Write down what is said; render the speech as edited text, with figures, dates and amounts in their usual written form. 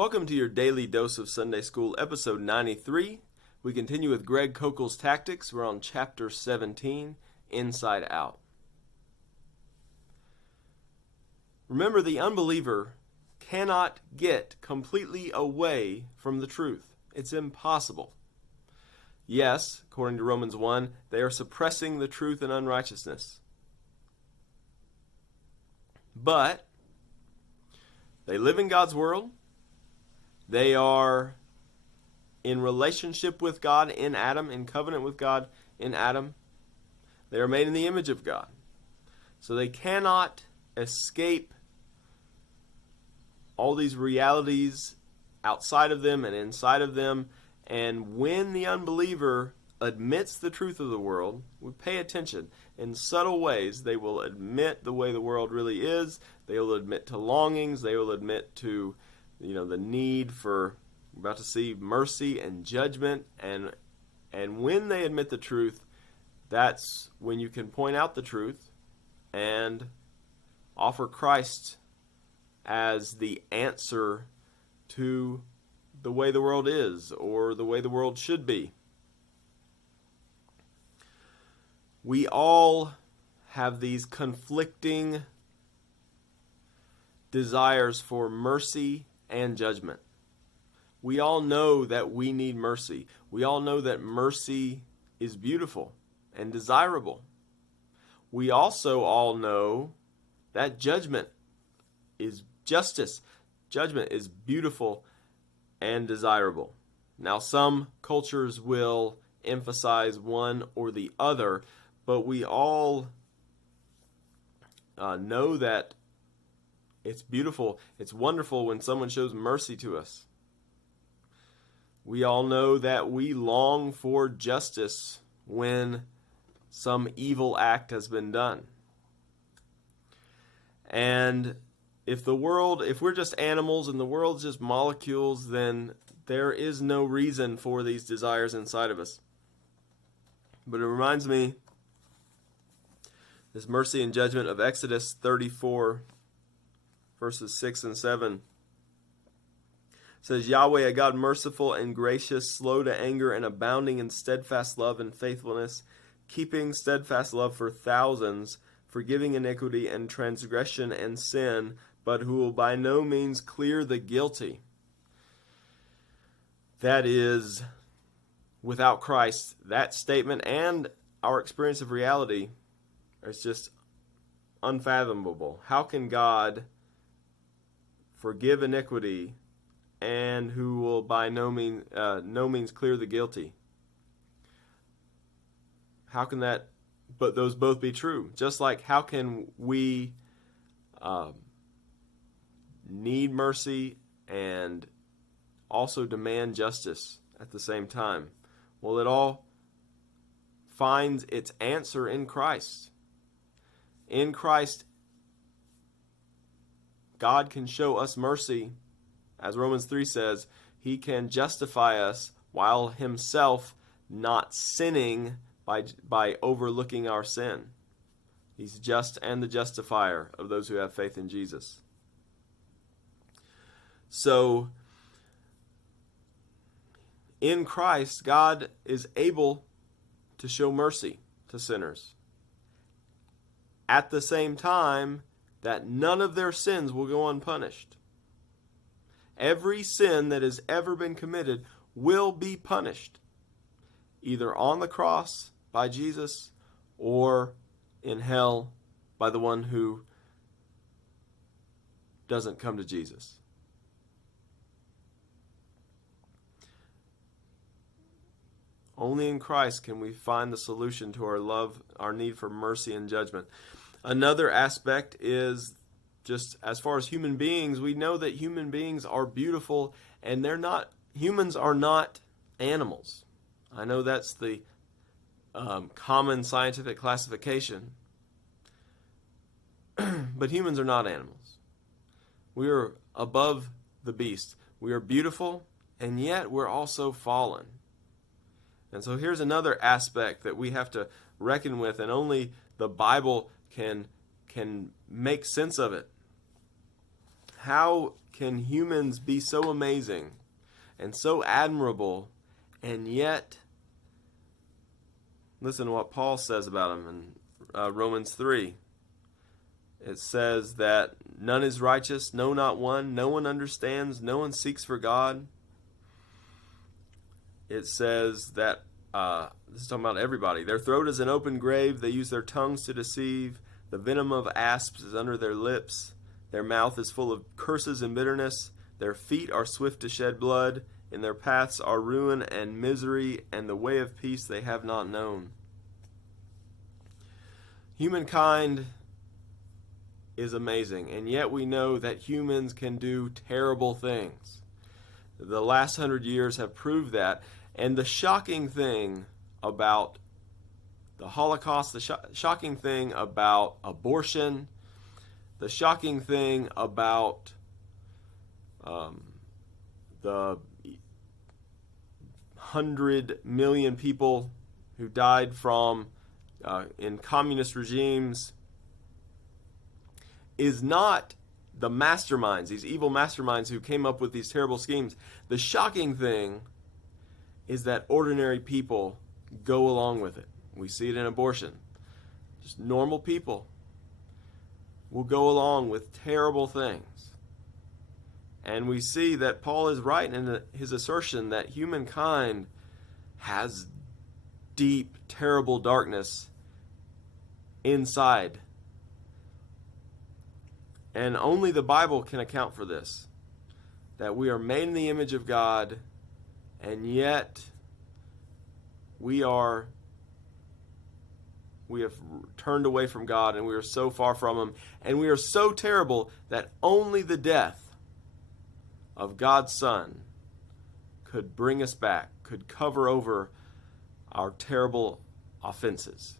Welcome to your Daily Dose of Sunday School, episode 93. We continue with Greg Koukl's Tactics. We're on chapter 17, Inside Out. Remember, the unbeliever cannot get completely away from the truth. It's impossible. Yes, according to Romans 1, they are suppressing the truth in unrighteousness. But they live in God's world. They are in relationship with God in Adam, in covenant with God in Adam. They are made in the image of God. So they cannot escape all these realities outside of them and inside of them. And when the unbeliever admits the truth of the world, we pay attention. In subtle ways, they will admit the way the world really is. They will admit to longings. They will admit to the need for, we're about to see, mercy and judgment. And when they admit the truth, that's when you can point out the truth and offer Christ as the answer to the way the world is or the way the world should be. We all have these conflicting desires for mercy and judgment. We all know that we need mercy. We all know that mercy is beautiful and desirable. We also all know that judgment is justice. Judgment is beautiful and desirable. Now, some cultures will emphasize one or the other, but we all know that it's beautiful, it's wonderful when someone shows mercy to us. We all know that we long for justice when some evil act has been done. And if we're just animals and the world's just molecules, then there is no reason for these desires inside of us. But it reminds me, this mercy and judgment of Exodus 34, verses 6 and 7. Says, Yahweh, a God merciful and gracious, slow to anger and abounding in steadfast love and faithfulness, keeping steadfast love for thousands, forgiving iniquity and transgression and sin, but who will by no means clear the guilty. That is, without Christ, that statement and our experience of reality is just unfathomable. How can God forgive iniquity and who will by no means clear the guilty? How can that, but those both be true? Just like how can we need mercy and also demand justice at the same time? Well, it all finds its answer in Christ. In Christ, God can show us mercy. As Romans 3 says, He can justify us while Himself not sinning by overlooking our sin. He's just and the justifier of those who have faith in Jesus. So, in Christ, God is able to show mercy to sinners. At the same time, that none of their sins will go unpunished. Every sin that has ever been committed will be punished, either on the cross by Jesus or in hell by the one who doesn't come to Jesus. Only in Christ can we find the solution to our need for mercy and judgment. Another aspect is just as far as human beings, we know that human beings are beautiful and humans are not animals. I know that's the common scientific classification, but humans are not animals. We are above the beast. We are beautiful, and yet we're also fallen. And so here's another aspect that we have to reckon with, and only the Bible can make sense of it. How can humans be so amazing and so admirable, and yet, listen to what Paul says about them in Romans 3. It says that none is righteous, no, not one. No one understands, no one seeks for God. It says that, this is talking about everybody. Their throat is an open grave. They use their tongues to deceive. The venom of asps is under their lips. Their mouth is full of curses and bitterness. Their feet are swift to shed blood. In their paths are ruin and misery, and the way of peace they have not known. Humankind is amazing, and yet we know that humans can do terrible things. The last 100 years have proved that, and the shocking thing about the Holocaust, the shocking thing about abortion, the shocking thing about the 100 million people who died from in communist regimes is not the masterminds, these evil masterminds who came up with these terrible schemes. The shocking thing is that ordinary people go along with it. We see it in abortion. Just normal people will go along with terrible things. And we see that Paul is right in his assertion that humankind has deep, terrible darkness inside. And only the Bible can account for this. That we are made in the image of God, and yet we have turned away from God, and we are so far from Him, and we are so terrible that only the death of God's Son could bring us back, could cover over our terrible offenses.